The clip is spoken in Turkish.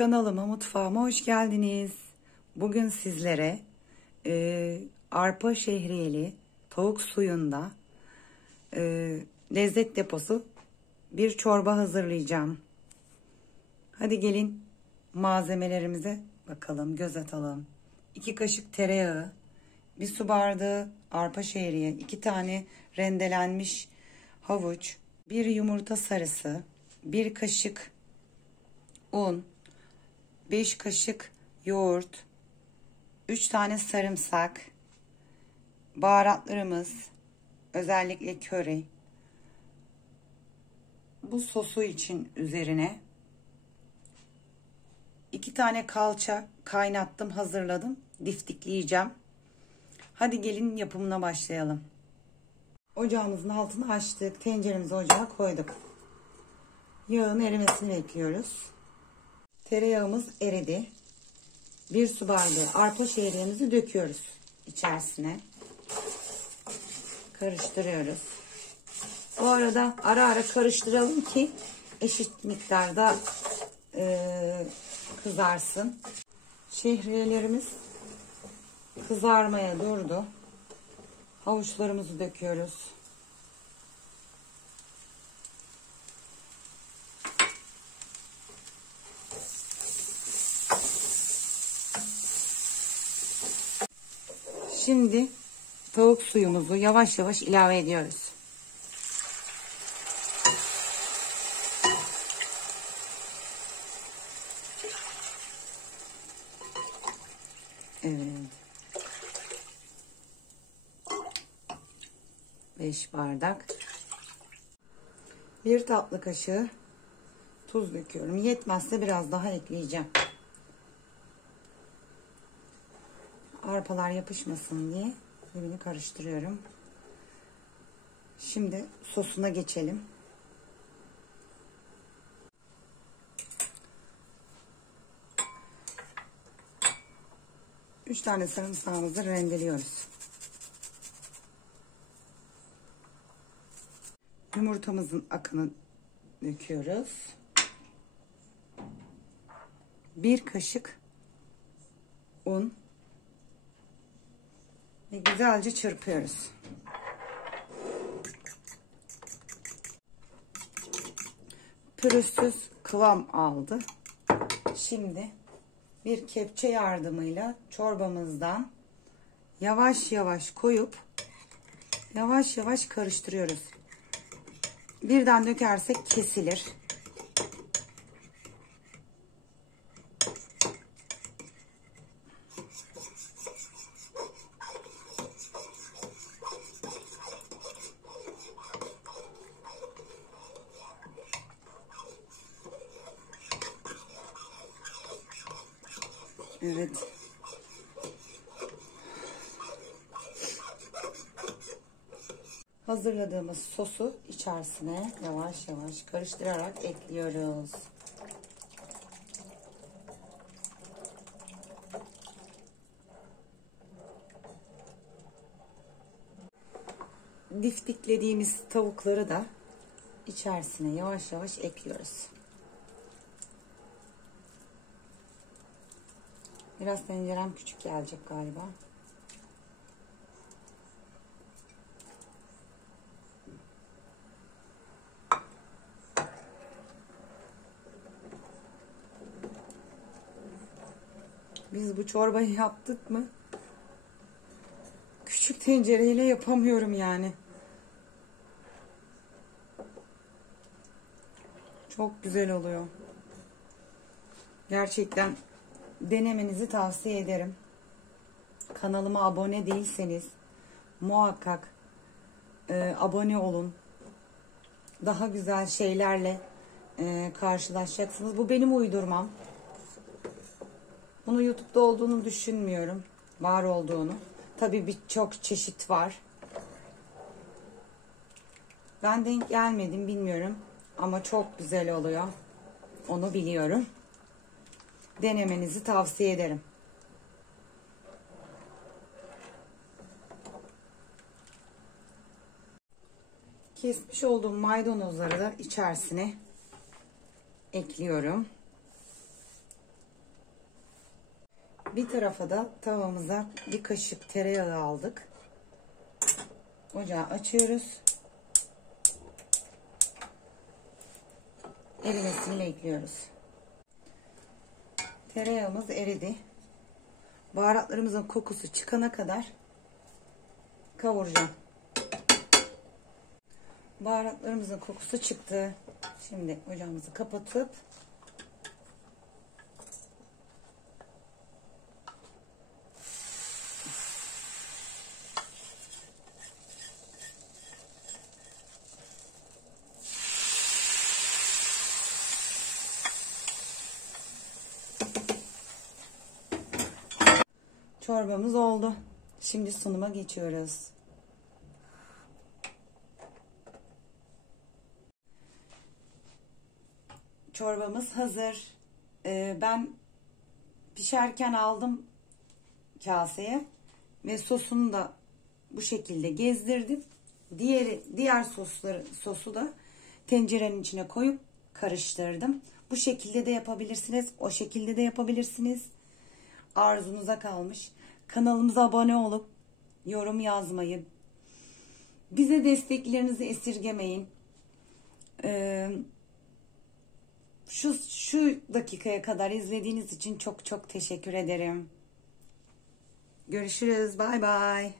Kanalıma, mutfağıma hoş geldiniz. Bugün sizlere arpa şehriyeli tavuk suyunda lezzet deposu bir çorba hazırlayacağım. Hadi gelin malzemelerimize bakalım, göz atalım. 2 kaşık tereyağı, 1 su bardağı arpa şehriye, 2 tane rendelenmiş havuç, 1 yumurta sarısı, 1 kaşık un, 5 kaşık yoğurt, 3 tane sarımsak, baharatlarımız, özellikle köri. Bu sosu için üzerine 2 tane kalça kaynattım, hazırladım. Diftikleyeceğim. Hadi gelin yapımına başlayalım. Ocağımızın altını açtık. Tenceremizi ocağa koyduk. Yağın erimesini bekliyoruz. Tereyağımız eridi. 1 su bardağı arpa şehriyemizi döküyoruz içerisine. Karıştırıyoruz. Bu arada ara ara karıştıralım ki eşit miktarda kızarsın. Şehriyelerimiz kızarmaya durdu. Havuçlarımızı döküyoruz. Şimdi tavuk suyumuzu yavaş yavaş ilave ediyoruz. Evet. 5 bardak. 1 tatlı kaşığı tuz döküyorum. Yetmezse biraz daha ekleyeceğim. Arpalar yapışmasın diye birbirini karıştırıyorum. Şimdi sosuna geçelim. Üç tane sarımsağımızı rendeliyoruz. Yumurtamızın akını döküyoruz. 1 kaşık un ve güzelce çırpıyoruz. Pürüzsüz kıvam aldı. Şimdi bir kepçe yardımıyla çorbamızdan yavaş yavaş koyup yavaş yavaş karıştırıyoruz. Birden dökersek kesilir. Evet. Hazırladığımız sosu içerisine yavaş yavaş karıştırarak ekliyoruz. Diftiklediğimiz tavukları da içerisine yavaş yavaş ekliyoruz. Biraz tencerem küçük gelecek galiba. Biz bu çorbayı yaptık mı? Küçük tencereyle yapamıyorum yani. Çok güzel oluyor. Gerçekten denemenizi tavsiye ederim. Kanalıma abone değilseniz muhakkak abone olun. Daha güzel şeylerle karşılaşacaksınız. Bu benim uydurmam. Bunu YouTube'da olduğunu düşünmüyorum. Var olduğunu. Tabii birçok çeşit var. Ben denk gelmedim, bilmiyorum. Ama çok güzel oluyor. Onu biliyorum. Denemenizi tavsiye ederim. Kesmiş olduğum maydanozları da içerisine ekliyorum. Bir tarafa da tavamıza bir kaşık tereyağı aldık. Ocağı açıyoruz. Erimesini bekliyoruz. Tereyağımız eridi. Baharatlarımızın kokusu çıkana kadar kavuracağım. Baharatlarımızın kokusu çıktı. Şimdi ocağımızı kapatıp çorbamız oldu. Şimdi sunuma geçiyoruz. Çorbamız hazır. Ben pişerken aldım kaseye ve sosunu da bu şekilde gezdirdim. Diğer sosu da tencerenin içine koyup karıştırdım. Bu şekilde de yapabilirsiniz. O şekilde de yapabilirsiniz. Arzunuza kalmış. Kanalımıza abone olup yorum yazmayı, bize desteklerinizi esirgemeyin. Şu dakikaya kadar izlediğiniz için çok çok teşekkür ederim. Görüşürüz. Bay bay.